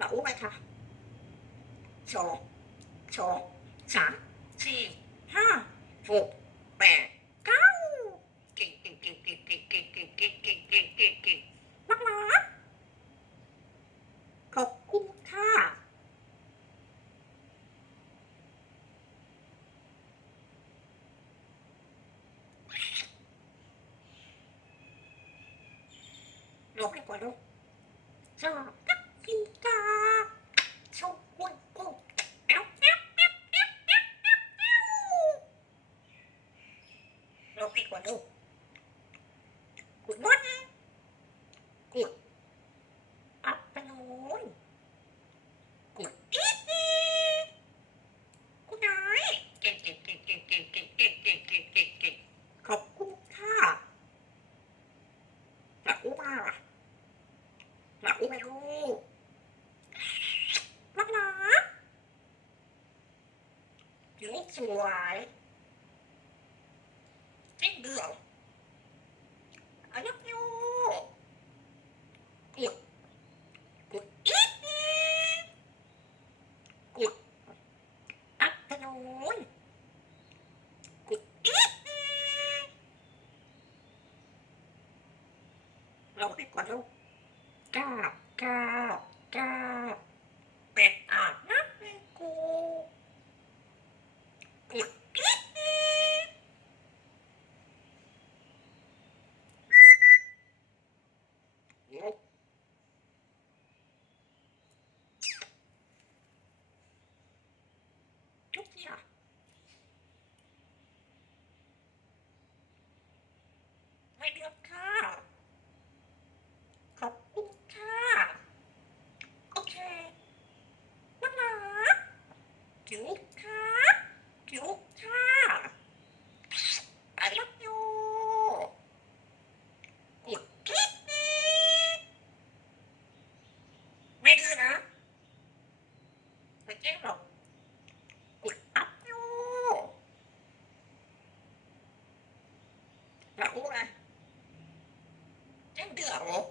เราอู้ไปค่ะสองสองสามสี่ห้าหกแปดเก้าเก่งเก่งเก่งเก่งเก่งเก่งเก่งเก่งเก่งเก่งเก่งเก่งมากนะขอบคุณค่ะลงให้กว่าลูกชอบ กินกาชอบกุนกุนเอ้าเอ้าเอ้าเอ้าเอ้าเอ้าเอ้าลงให้กว่าลูกุดมดกุดอัปโนนกุดอีกุดน้อยเก่งเก่งเก่งเก่งเก่งเก่งเก่งเก่งเก่งเก่งเก่งขอบคุณค่ะแต่อู้มาล่ะหนักไม่รู้รักนะอยู่ สวยจริงเดือดอายุยูกุดกุดอีกกุดอัพพนูนกุดอีกเราไปก่อนลูกก้าเก้าเก้าเป็ดอาบน้ำให้กู kiểu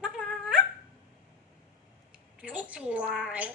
bắt nó. Nó biết xong rồi